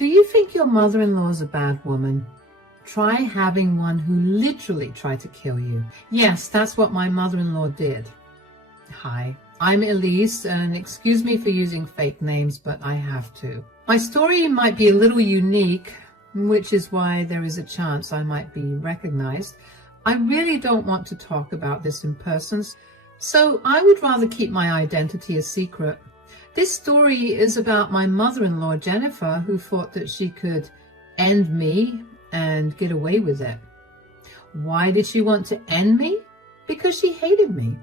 Do you think your mother-in-law is a bad woman? Try having one who literally tried to kill you. Yes, that's what my mother-in-law did. Hi, I'm Elise, and excuse me for using fake names, but I have to. My story might be a little unique, which is why there is a chance I might be recognized. I really don't want to talk about this in person, so I would rather keep my identity a secret. This story is about my mother-in-law, Jennifer, who thought that she could end me and get away with it. Why did she want to end me? Because she hated me.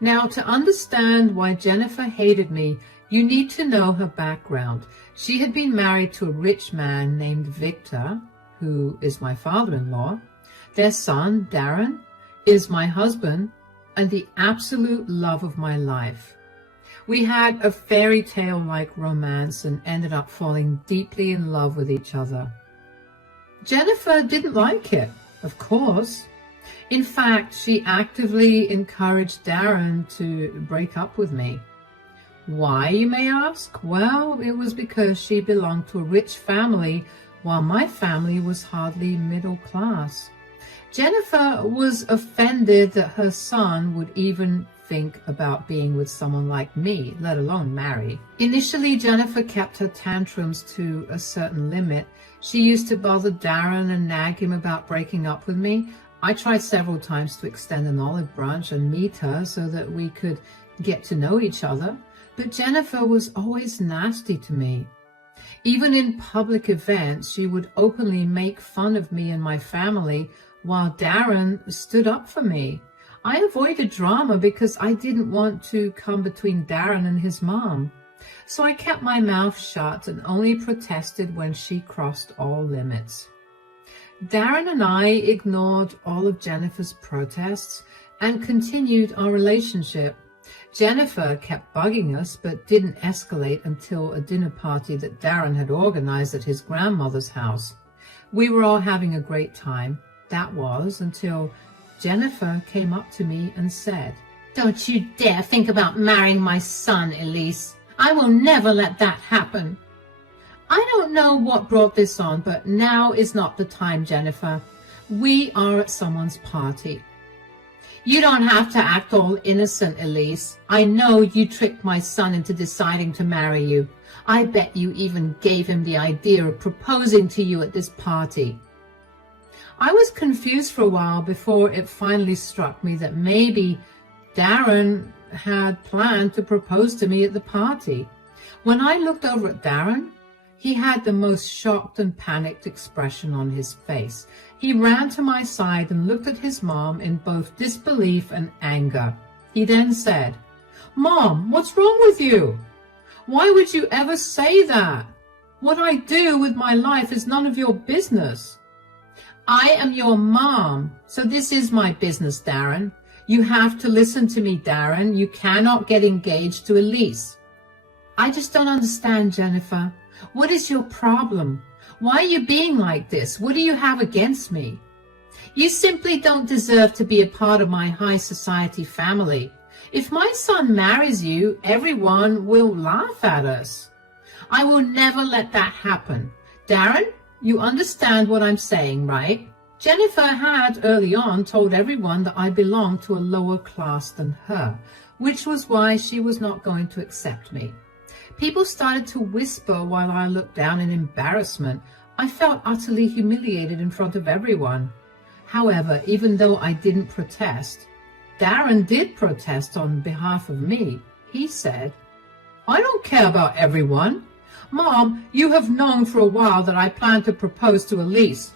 Now, to understand why Jennifer hated me, you need to know her background. She had been married to a rich man named Victor, who is my father-in-law. Their son, Darren, is my husband and the absolute love of my life. We had a fairy tale-like romance and ended up falling deeply in love with each other. Jennifer didn't like it, of course. In fact, she actively encouraged Darren to break up with me. Why, you may ask? Well, it was because she belonged to a rich family while my family was hardly middle class. Jennifer was offended that her son would even think about being with someone like me, let alone marry. Initially, Jennifer kept her tantrums to a certain limit. She used to bother Darren and nag him about breaking up with me. I tried several times to extend an olive branch and meet her so that we could get to know each other, but Jennifer was always nasty to me. Even in public events, she would openly make fun of me and my family while Darren stood up for me. I avoided drama because I didn't want to come between Darren and his mom. So I kept my mouth shut and only protested when she crossed all limits. Darren and I ignored all of Jennifer's protests and continued our relationship. Jennifer kept bugging us but didn't escalate until a dinner party that Darren had organized at his grandmother's house. We were all having a great time. That was until Jennifer came up to me and said, "Don't you dare think about marrying my son, Elise. I will never let that happen." I don't know what brought this on, but now is not the time, Jennifer. We are at someone's party. You don't have to act all innocent, Elise. I know you tricked my son into deciding to marry you. I bet you even gave him the idea of proposing to you at this party. I was confused for a while before it finally struck me that maybe Darren had planned to propose to me at the party. When I looked over at Darren, he had the most shocked and panicked expression on his face. He ran to my side and looked at his mom in both disbelief and anger. He then said, "Mom, what's wrong with you? Why would you ever say that? What I do with my life is none of your business." "I am your mom, so this is my business, Darren. You have to listen to me, Darren. You cannot get engaged to Elise." "I just don't understand, Jennifer. What is your problem? Why are you being like this? What do you have against me? You simply don't deserve to be a part of my high society family. If my son marries you, everyone will laugh at us. I will never let that happen. Darren, you understand what I'm saying, right?" Jennifer had early on told everyone that I belonged to a lower class than her, which was why she was not going to accept me. People started to whisper while I looked down in embarrassment. I felt utterly humiliated in front of everyone. However, even though I didn't protest, Darren did protest on behalf of me. He said, "I don't care about everyone. Mom, you have known for a while that I plan to propose to Elise.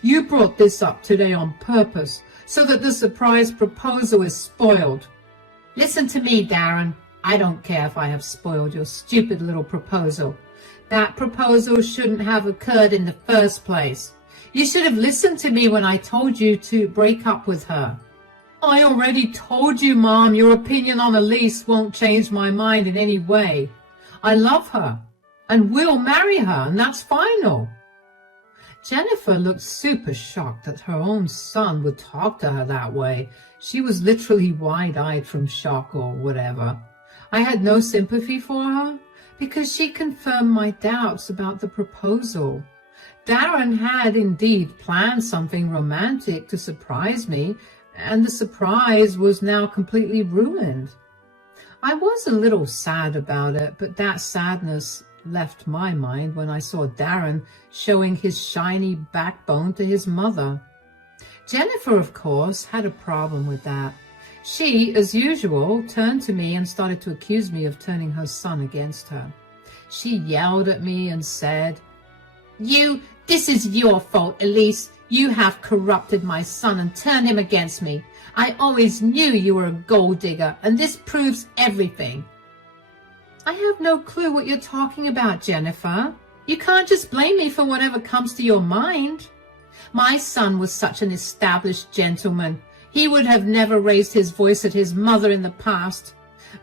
You brought this up today on purpose so that the surprise proposal is spoiled. Listen to me, Darren. I don't care if I have spoiled your stupid little proposal. That proposal shouldn't have occurred in the first place. You should have listened to me when I told you to break up with her." "I already told you, Mom, your opinion on Elise won't change my mind in any way. I love her and will marry her, and that's final." Jennifer looked super shocked that her own son would talk to her that way. She was literally wide-eyed from shock or whatever. I had no sympathy for her because she confirmed my doubts about the proposal. Darren had indeed planned something romantic to surprise me, and the surprise was now completely ruined. I was a little sad about it, but that sadness left my mind when I saw Darren showing his shiny backbone to his mother. Jennifer, of course, had a problem with that. She, as usual, turned to me and started to accuse me of turning her son against her. She yelled at me and said, "This is your fault, Elise. You have corrupted my son and turned him against me. I always knew you were a gold digger, and this proves everything." I have no clue what you're talking about, Jennifer. You can't just blame me for whatever comes to your mind. My son was such an established gentleman. He would have never raised his voice at his mother in the past.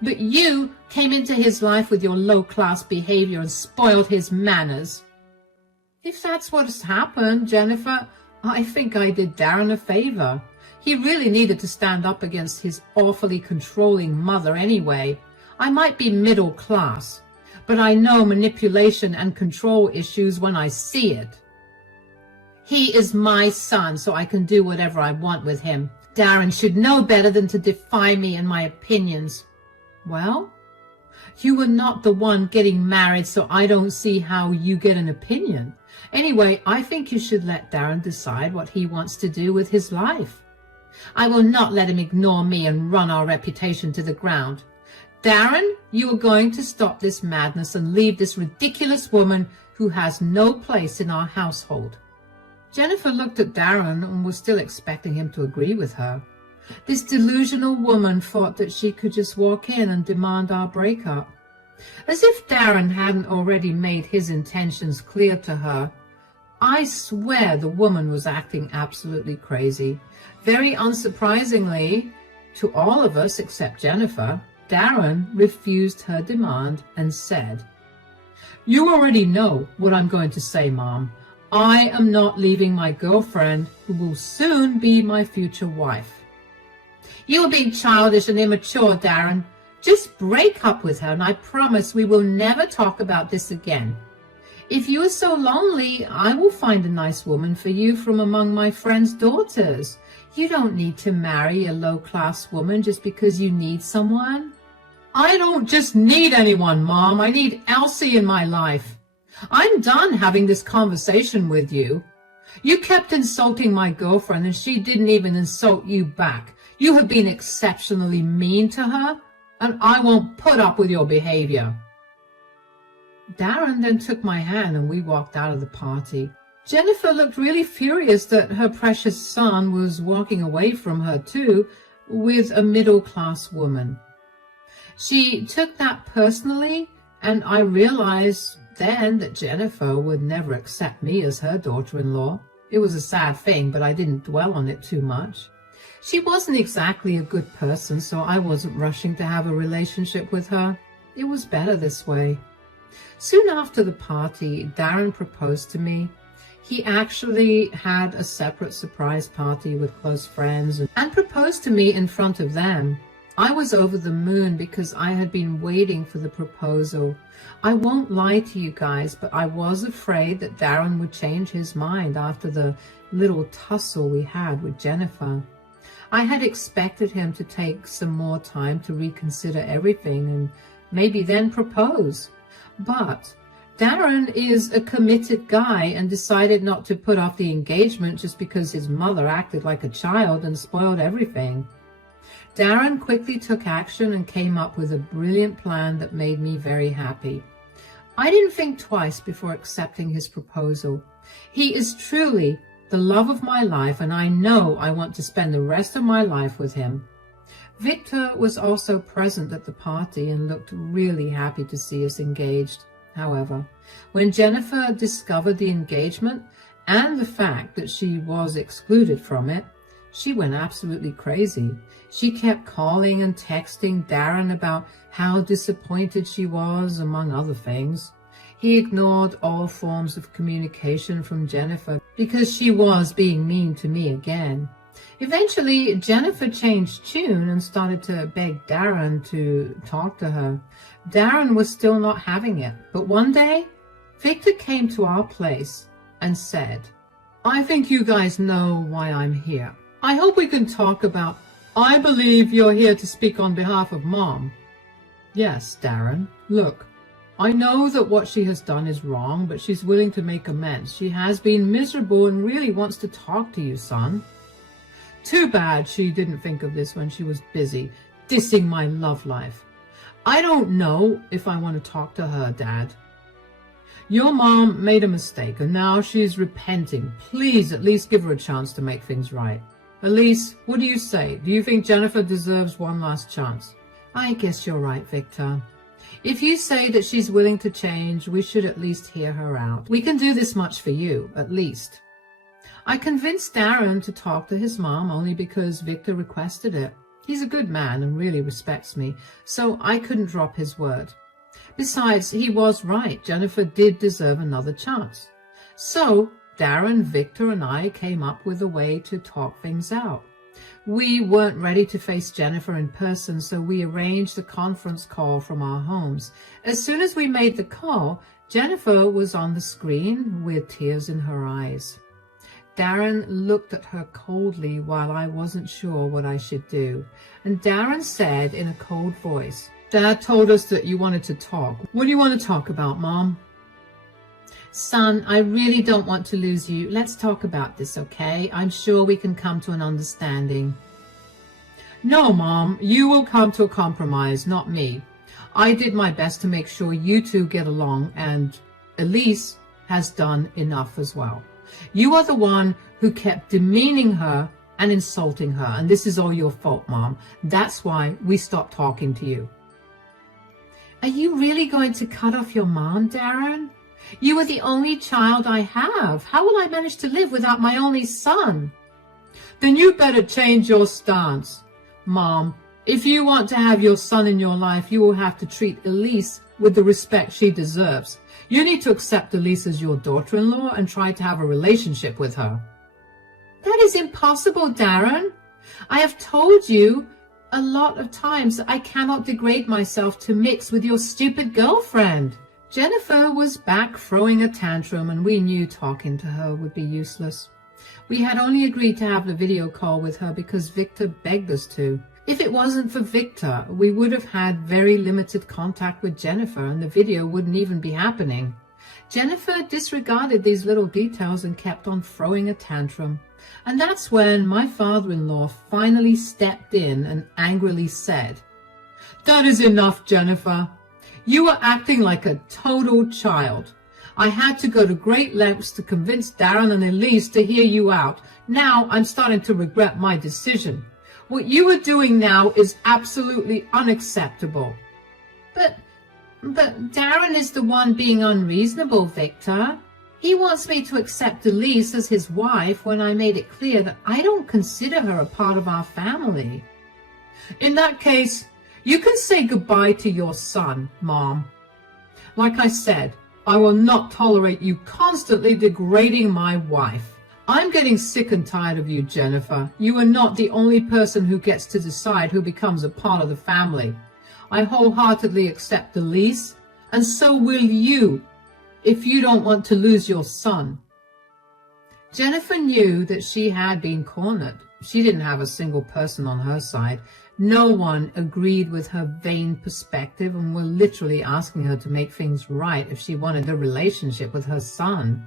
But you came into his life with your low-class behavior and spoiled his manners. If that's what's happened, Jennifer, I think I did Darren a favor. He really needed to stand up against his awfully controlling mother anyway. I might be middle class, but I know manipulation and control issues when I see it. He is my son, so I can do whatever I want with him. Darren should know better than to defy me and my opinions. Well, you were not the one getting married, so I don't see how you get an opinion. Anyway, I think you should let Darren decide what he wants to do with his life. I will not let him ignore me and run our reputation to the ground. Darren, you are going to stop this madness and leave this ridiculous woman who has no place in our household. Jennifer looked at Darren and was still expecting him to agree with her. This delusional woman thought that she could just walk in and demand our breakup. As if Darren hadn't already made his intentions clear to her. I swear the woman was acting absolutely crazy. Very unsurprisingly, to all of us except Jennifer, Darren refused her demand and said, "You already know what I'm going to say, Mom. I am not leaving my girlfriend, who will soon be my future wife." "You are being childish and immature, Darren. Just break up with her, and I promise we will never talk about this again. If you are so lonely, I will find a nice woman for you from among my friends' daughters. You don't need to marry a low-class woman just because you need someone." "I don't just need anyone, Mom. I need Elsie in my life. I'm done having this conversation with you. You kept insulting my girlfriend, and she didn't even insult you back. You have been exceptionally mean to her, and I won't put up with your behavior." Darren then took my hand and we walked out of the party. Jennifer looked really furious that her precious son was walking away from her too, with a middle-class woman. She took that personally, and I realized then that Jennifer would never accept me as her daughter-in-law. It was a sad thing, but I didn't dwell on it too much. She wasn't exactly a good person, so I wasn't rushing to have a relationship with her. It was better this way. Soon after the party, Darren proposed to me. He actually had a separate surprise party with close friends and proposed to me in front of them. I was over the moon because I had been waiting for the proposal. I won't lie to you guys, but I was afraid that Darren would change his mind after the little tussle we had with Jennifer. I had expected him to take some more time to reconsider everything and maybe then propose. But Darren is a committed guy and decided not to put off the engagement just because his mother acted like a child and spoiled everything. Darren quickly took action and came up with a brilliant plan that made me very happy. I didn't think twice before accepting his proposal. He is truly the love of my life, and I know I want to spend the rest of my life with him. Victor was also present at the party and looked really happy to see us engaged. However, when Jennifer discovered the engagement and the fact that she was excluded from it, she went absolutely crazy. She kept calling and texting Darren about how disappointed she was, among other things. He ignored all forms of communication from Jennifer because she was being mean to me again. Eventually, Jennifer changed tune and started to beg Darren to talk to her. Darren was still not having it, but one day, Victor came to our place and said, "I think you guys know why I'm here. I hope we can talk about, I believe you're here to speak on behalf of Mom." "Yes, Darren, look, I know that what she has done is wrong, but she's willing to make amends. She has been miserable and really wants to talk to you, son. Too bad she didn't think of this when she was busy dissing my love life. I don't know if I want to talk to her, Dad. Your mom made a mistake and now she's repenting. Please at least give her a chance to make things right. Elise, what do you say? Do you think Jennifer deserves one last chance?" "I guess you're right, Victor. If you say that she's willing to change, we should at least hear her out. We can do this much for you, at least." I convinced Darren to talk to his mom only because Victor requested it. He's a good man and really respects me, so I couldn't drop his word. Besides, he was right. Jennifer did deserve another chance. So Darren, Victor, and I came up with a way to talk things out. We weren't ready to face Jennifer in person, so we arranged a conference call from our homes. As soon as we made the call, Jennifer was on the screen with tears in her eyes. Darren looked at her coldly while I wasn't sure what I should do. And Darren said in a cold voice, "Dad told us that you wanted to talk. What do you want to talk about, Mom?" "Son, I really don't want to lose you. Let's talk about this, okay? I'm sure we can come to an understanding." "No, Mom, you will come to a compromise, not me. I did my best to make sure you two get along, and Elise has done enough as well. You are the one who kept demeaning her and insulting her, and this is all your fault, Mom. That's why we stopped talking to you." "Are you really going to cut off your mom, Darren? You are the only child I have. How will I manage to live without my only son?" "Then you better change your stance. Mom, if you want to have your son in your life, you will have to treat Elise with the respect she deserves. You need to accept Elise as your daughter-in-law and try to have a relationship with her." "That is impossible, Darren. I have told you a lot of times I cannot degrade myself to mix with your stupid girlfriend." Jennifer was back throwing a tantrum, and we knew talking to her would be useless. We had only agreed to have the video call with her because Victor begged us to. If it wasn't for Victor, we would have had very limited contact with Jennifer, and the video wouldn't even be happening. Jennifer disregarded these little details and kept on throwing a tantrum. And that's when my father-in-law finally stepped in and angrily said, "That is enough, Jennifer. You are acting like a total child. I had to go to great lengths to convince Darren and Elise to hear you out. Now I'm starting to regret my decision. What you are doing now is absolutely unacceptable." But Darren is the one being unreasonable, Victor. He wants me to accept Elise as his wife when I made it clear that I don't consider her a part of our family. "In that case, you can say goodbye to your son, Mom. Like I said, I will not tolerate you constantly degrading my wife. I'm getting sick and tired of you, Jennifer. You are not the only person who gets to decide who becomes a part of the family. I wholeheartedly accept Elise, and so will you, if you don't want to lose your son." Jennifer knew that she had been cornered. She didn't have a single person on her side. No one agreed with her vain perspective and were literally asking her to make things right if she wanted a relationship with her son.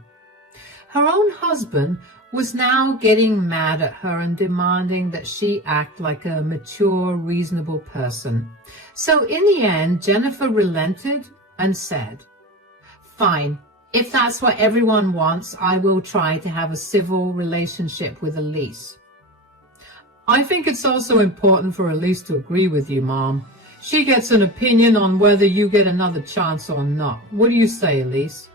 Her own husband was now getting mad at her and demanding that she act like a mature, reasonable person. So in the end, Jennifer relented and said, "Fine, if that's what everyone wants, I will try to have a civil relationship with Elise." "I think it's also important for Elise to agree with you, Mom. She gets an opinion on whether you get another chance or not. What do you say, Elise?"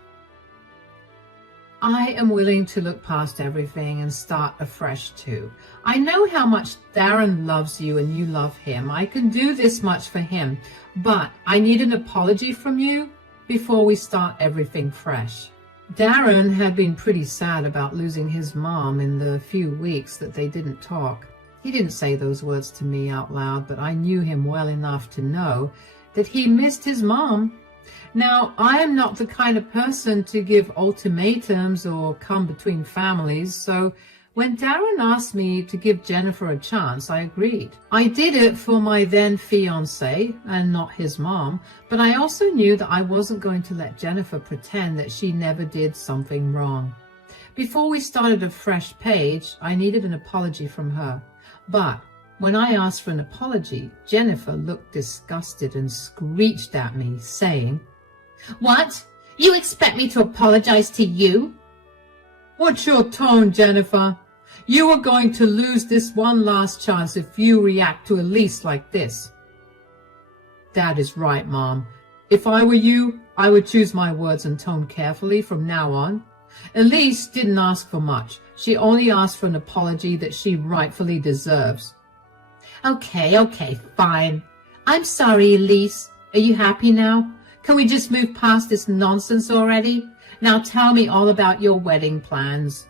"I am willing to look past everything and start afresh too. I know how much Darren loves you and you love him. I can do this much for him, but I need an apology from you before we start everything fresh." Darren had been pretty sad about losing his mom in the few weeks that they didn't talk. He didn't say those words to me out loud, but I knew him well enough to know that he missed his mom. Now, I am not the kind of person to give ultimatums or come between families, so when Darren asked me to give Jennifer a chance, I agreed. I did it for my then fiancé and not his mom, but I also knew that I wasn't going to let Jennifer pretend that she never did something wrong. Before we started a fresh page, I needed an apology from her. But when I asked for an apology, Jennifer looked disgusted and screeched at me, saying, "What? You expect me to apologize to you?" "What's your tone, Jennifer? You are going to lose this one last chance if you react to Elise like this." "That is right, Mom. If I were you, I would choose my words and tone carefully from now on. Elise didn't ask for much. She only asked for an apology that she rightfully deserves." Okay, fine. I'm sorry, Elise. Are you happy now? Can we just move past this nonsense already? Now tell me all about your wedding plans.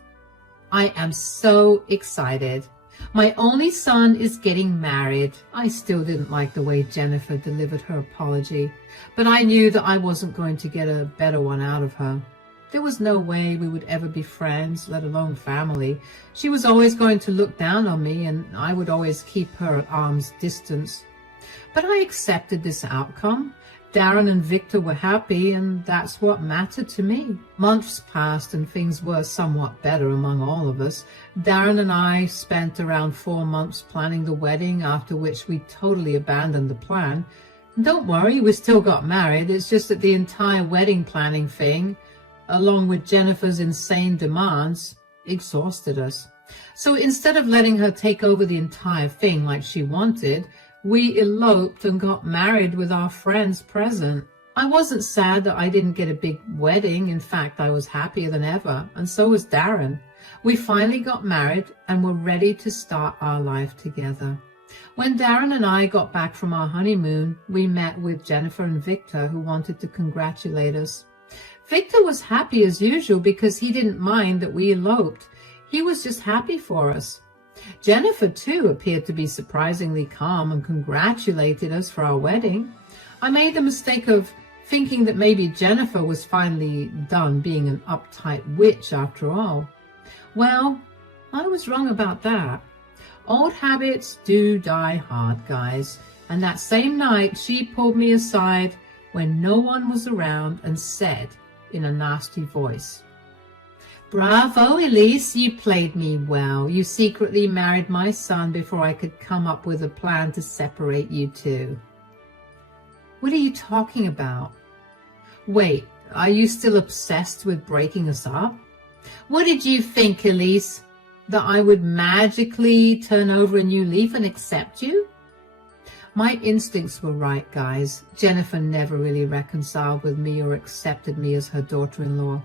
I am so excited. My only son is getting married. I still didn't like the way Jennifer delivered her apology, but I knew that I wasn't going to get a better one out of her. There was no way we would ever be friends, let alone family. She was always going to look down on me, and I would always keep her at arm's distance. But I accepted this outcome. Darren and Victor were happy, and that's what mattered to me. Months passed, and things were somewhat better among all of us. Darren and I spent around 4 months planning the wedding, after which we totally abandoned the plan. Don't worry, we still got married. It's just that the entire wedding planning thing, along with Jennifer's insane demands, exhausted us. So instead of letting her take over the entire thing like she wanted, we eloped and got married with our friends present. I wasn't sad that I didn't get a big wedding. In fact, I was happier than ever, and so was Darren. We finally got married and were ready to start our life together. When Darren and I got back from our honeymoon, we met with Jennifer and Victor, who wanted to congratulate us. Victor was happy as usual because he didn't mind that we eloped. He was just happy for us. Jennifer, too, appeared to be surprisingly calm and congratulated us for our wedding. I made the mistake of thinking that maybe Jennifer was finally done being an uptight witch after all. Well, I was wrong about that. Old habits do die hard, guys. And that same night, she pulled me aside when no one was around and said in a nasty voice, "Bravo, Elise, you played me well. You secretly married my son before I could come up with a plan to separate you two." "What are you talking about? Wait, are you still obsessed with breaking us up? What did you think, Elise? That I would magically turn over a new leaf and accept you?" My instincts were right, guys. Jennifer never really reconciled with me or accepted me as her daughter-in-law.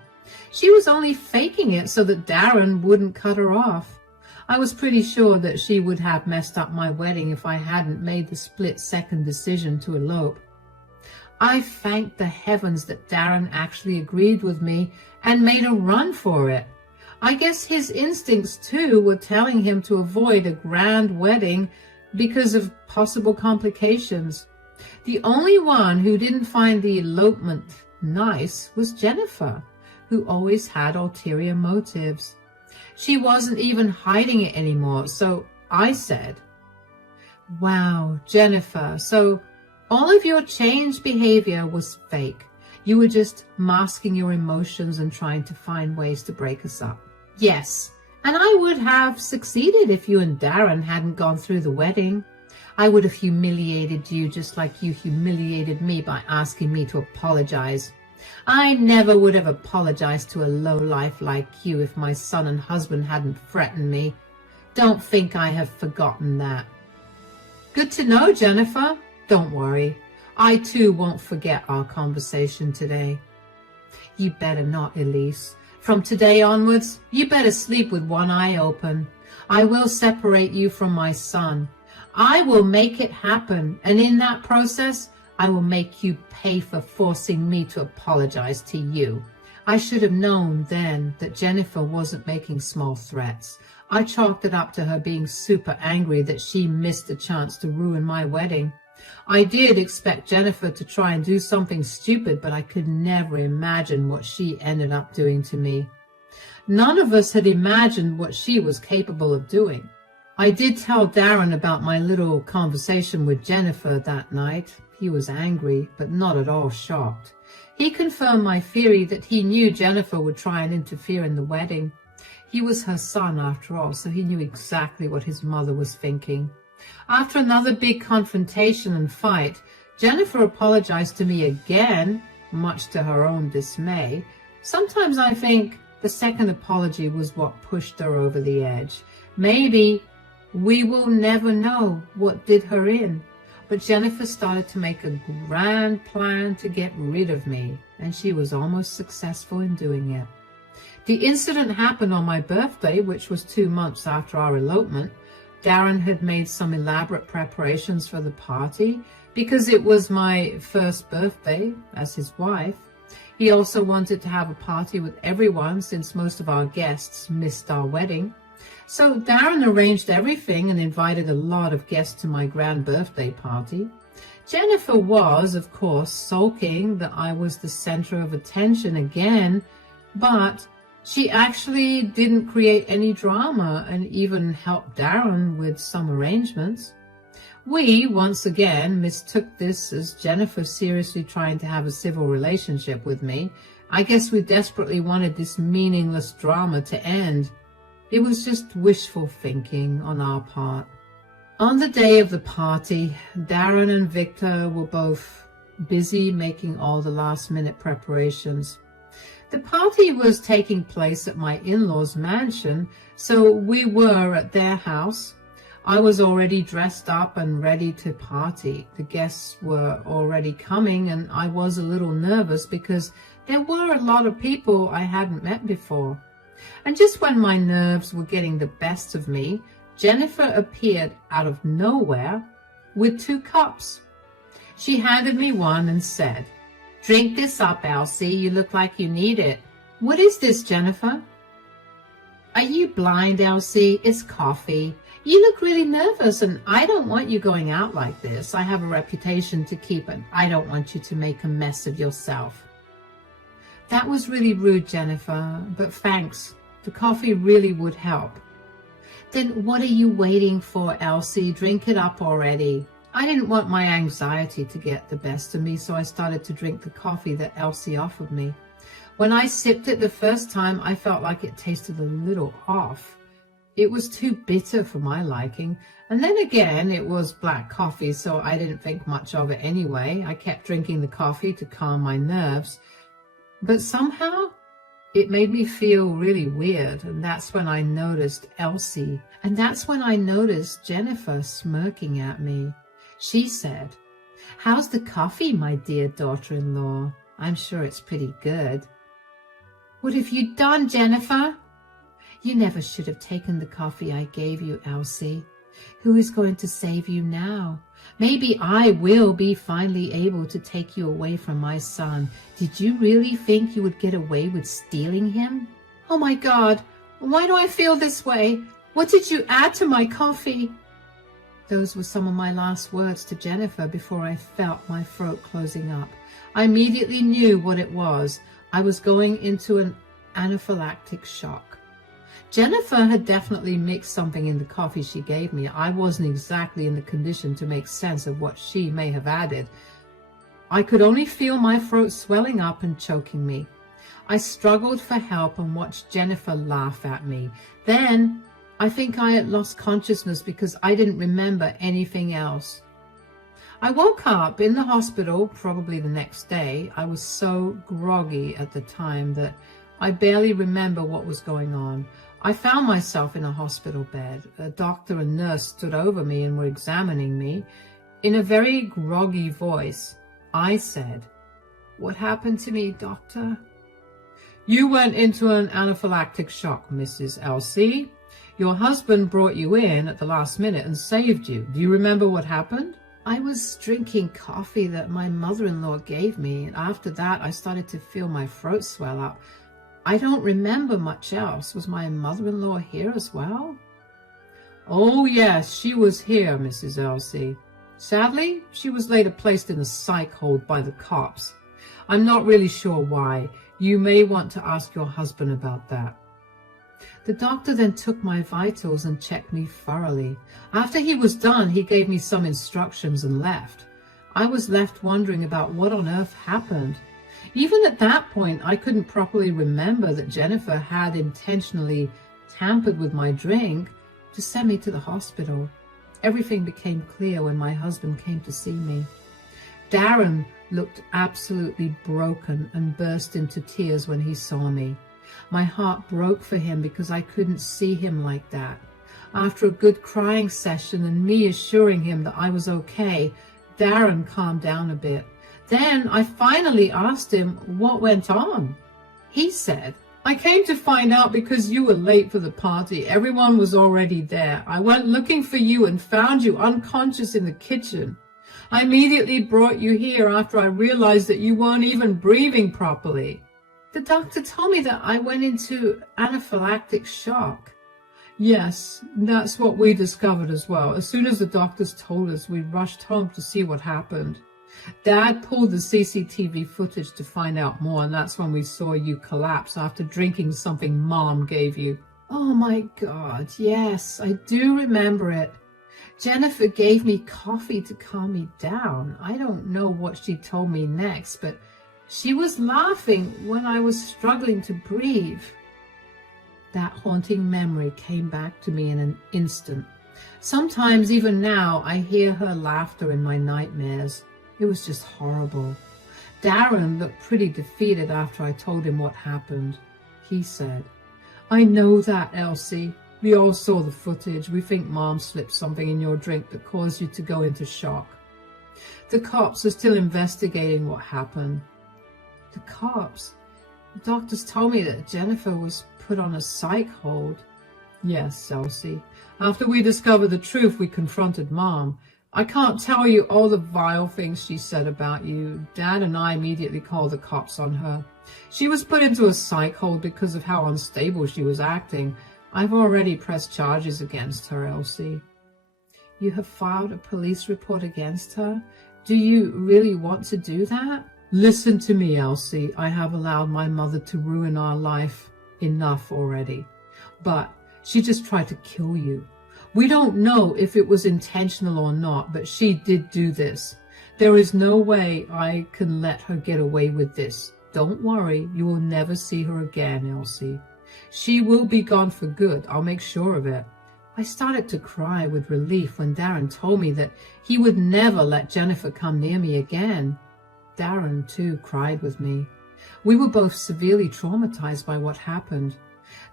She was only faking it so that Darren wouldn't cut her off. I was pretty sure that she would have messed up my wedding if I hadn't made the split-second decision to elope. I thanked the heavens that Darren actually agreed with me and made a run for it. I guess his instincts, too, were telling him to avoid a grand wedding because of possible complications. The only one who didn't find the elopement nice was Jennifer, who always had ulterior motives. She wasn't even hiding it anymore, so I said, "Wow, Jennifer, so all of your changed behavior was fake. You were just masking your emotions and trying to find ways to break us up." "Yes, and I would have succeeded if you and Darren hadn't gone through the wedding. I would have humiliated you just like you humiliated me by asking me to apologize. I never would have apologized to a lowlife like you if my son and husband hadn't threatened me. Don't think I have forgotten that." "Good to know, Jennifer. Don't worry. I too won't forget our conversation today." "You better not, Elise. From today onwards, you better sleep with one eye open. I will separate you from my son. I will make it happen, and in that process, I will make you pay for forcing me to apologize to you. I should have known then that Jennifer wasn't making small threats. I chalked it up to her being super angry that she missed a chance to ruin my wedding. I did expect Jennifer to try and do something stupid, but I could never imagine what she ended up doing to me. None of us had imagined what she was capable of doing. I did tell Darren about my little conversation with Jennifer that night. He was angry, but not at all shocked. He confirmed my theory that he knew Jennifer would try and interfere in the wedding. He was her son after all, so he knew exactly what his mother was thinking. After another big confrontation and fight, Jennifer apologized to me again, much to her own dismay. Sometimes I think the second apology was what pushed her over the edge. Maybe we will never know what did her in. But Jennifer started to make a grand plan to get rid of me, and she was almost successful in doing it. The incident happened on my birthday, which was 2 months after our elopement. Darren had made some elaborate preparations for the party because it was my first birthday as his wife. He also wanted to have a party with everyone since most of our guests missed our wedding. So Darren arranged everything and invited a lot of guests to my grand birthday party. Jennifer was, of course, sulking that I was the center of attention again, but she actually didn't create any drama and even helped Darren with some arrangements. We, once again, mistook this as Jennifer seriously trying to have a civil relationship with me. I guess we desperately wanted this meaningless drama to end. It was just wishful thinking on our part. On the day of the party, Darren and Victor were both busy making all the last-minute preparations. The party was taking place at my in-laws' mansion, so we were at their house. I was already dressed up and ready to party. The guests were already coming, and I was a little nervous because there were a lot of people I hadn't met before. And just when my nerves were getting the best of me, Jennifer appeared out of nowhere with 2 cups. She handed me one and said, "Drink this up, Elsie. You look like you need it." "What is this, Jennifer?" "Are you blind, Elsie? It's coffee. You look really nervous, and I don't want you going out like this. I have a reputation to keep, and I don't want you to make a mess of yourself." "That was really rude, Jennifer, but thanks. The coffee really would help." "Then what are you waiting for, Elsie? Drink it up already." I didn't want my anxiety to get the best of me, so I started to drink the coffee that Elsie offered me. When I sipped it the first time, I felt like it tasted a little off. It was too bitter for my liking, and then again, it was black coffee, so I didn't think much of it anyway. I kept drinking the coffee to calm my nerves. But somehow, it made me feel really weird, and that's when I noticed Elsie, and that's when I noticed Jennifer smirking at me. She said, "How's the coffee, my dear daughter-in-law? I'm sure it's pretty good." "What have you done, Jennifer?" "You never should have taken the coffee I gave you, Elsie. Who is going to save you now? Maybe I will be finally able to take you away from my son. Did you really think you would get away with stealing him?" "Oh my God, why do I feel this way? What did you add to my coffee?" Those were some of my last words to Jennifer before I felt my throat closing up. I immediately knew what it was. I was going into an anaphylactic shock. Jennifer had definitely mixed something in the coffee she gave me. I wasn't exactly in the condition to make sense of what she may have added. I could only feel my throat swelling up and choking me. I struggled for help and watched Jennifer laugh at me. Then I think I had lost consciousness because I didn't remember anything else. I woke up in the hospital probably the next day. I was so groggy at the time that I barely remember what was going on. I found myself in a hospital bed. A doctor and nurse stood over me and were examining me. In a very groggy voice, I said, "What happened to me, doctor?" "You went into an anaphylactic shock, Mrs. Elsie. Your husband brought you in at the last minute and saved you. Do you remember what happened?" I was drinking coffee that my mother-in-law gave me, and after that I started to feel my throat swell up. I don't remember much else. Was my mother-in-law here as well? Oh yes, she was here, Mrs. Elsie. Sadly, she was later placed in a psych hold by the cops. I'm not really sure why. You may want to ask your husband about that. The doctor then took my vitals and checked me thoroughly. After he was done, he gave me some instructions and left. I was left wondering about what on earth happened. Even at that point, I couldn't properly remember that Jennifer had intentionally tampered with my drink to send me to the hospital. Everything became clear when my husband came to see me. Darren looked absolutely broken and burst into tears when he saw me. My heart broke for him because I couldn't see him like that. After a good crying session and me assuring him that I was okay, Darren calmed down a bit. Then I finally asked him what went on. He said, I came to find out because you were late for the party. Everyone was already there. I went looking for you and found you unconscious in the kitchen. I immediately brought you here after I realized that you weren't even breathing properly. The doctor told me that I went into anaphylactic shock. Yes, that's what we discovered as well. As soon as the doctors told us, we rushed home to see what happened. Dad pulled the CCTV footage to find out more, and that's when we saw you collapse after drinking something Mom gave you. Oh my God, yes, I do remember it. Jennifer gave me coffee to calm me down. I don't know what she told me next, but she was laughing when I was struggling to breathe. That haunting memory came back to me in an instant. Sometimes, even now, I hear her laughter in my nightmares. It was just horrible. Darren looked pretty defeated after I told him what happened. He said, I know that, Elsie. We all saw the footage. We think Mom slipped something in your drink that caused you to go into shock. The cops are still investigating what happened. The cops? The doctors told me that Jennifer was put on a psych hold. Yes, Elsie. After we discovered the truth, we confronted Mom. I can't tell you all the vile things she said about you. Dad and I immediately called the cops on her. She was put into a psych hold because of how unstable she was acting. I've already pressed charges against her, Elsie. You have filed a police report against her? Do you really want to do that? Listen to me, Elsie. I have allowed my mother to ruin our life enough already. But she just tried to kill you. We don't know if it was intentional or not, but she did do this. There is no way I can let her get away with this. Don't worry, you will never see her again, Elsie. She will be gone for good. I'll make sure of it. I started to cry with relief when Darren told me that he would never let Jennifer come near me again. Darren, too, cried with me. We were both severely traumatized by what happened.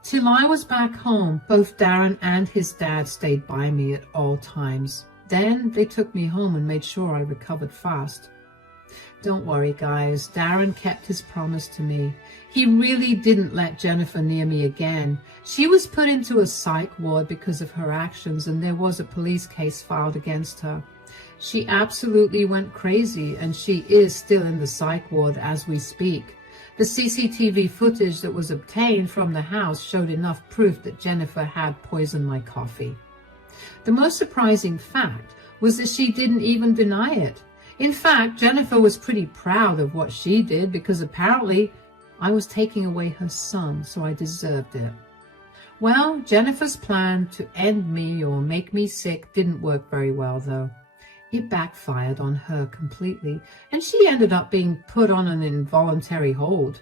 Till I was back home, both Darren and his dad stayed by me at all times. Then they took me home and made sure I recovered fast. Don't worry, guys. Darren kept his promise to me. He really didn't let Jennifer near me again. She was put into a psych ward because of her actions, and there was a police case filed against her. She absolutely went crazy, and she is still in the psych ward as we speak. The CCTV footage that was obtained from the house showed enough proof that Jennifer had poisoned my coffee. The most surprising fact was that she didn't even deny it. In fact, Jennifer was pretty proud of what she did because apparently I was taking away her son, so I deserved it. Well, Jennifer's plan to end me or make me sick didn't work very well, though. It backfired on her completely, and she ended up being put on an involuntary hold.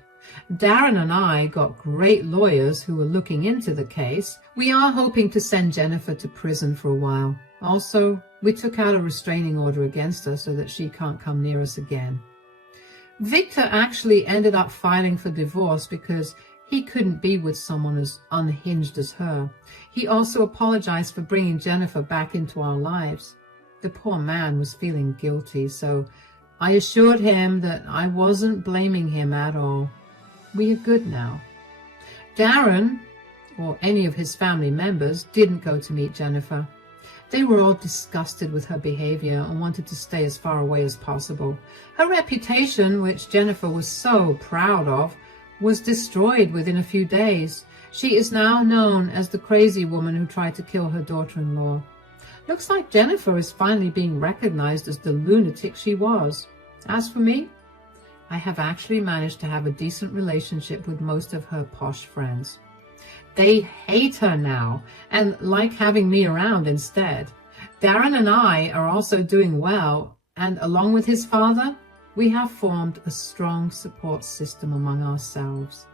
Darren and I got great lawyers who were looking into the case. We are hoping to send Jennifer to prison for a while. Also, we took out a restraining order against her so that she can't come near us again. Victor actually ended up filing for divorce because he couldn't be with someone as unhinged as her. He also apologized for bringing Jennifer back into our lives. The poor man was feeling guilty, so I assured him that I wasn't blaming him at all. We are good now. Darren, or any of his family members, didn't go to meet Jennifer. They were all disgusted with her behavior and wanted to stay as far away as possible. Her reputation, which Jennifer was so proud of, was destroyed within a few days. She is now known as the crazy woman who tried to kill her daughter-in-law. Looks like Jennifer is finally being recognized as the lunatic she was. As for me, I have actually managed to have a decent relationship with most of her posh friends. They hate her now and like having me around instead. Darren and I are also doing well, and along with his father, we have formed a strong support system among ourselves.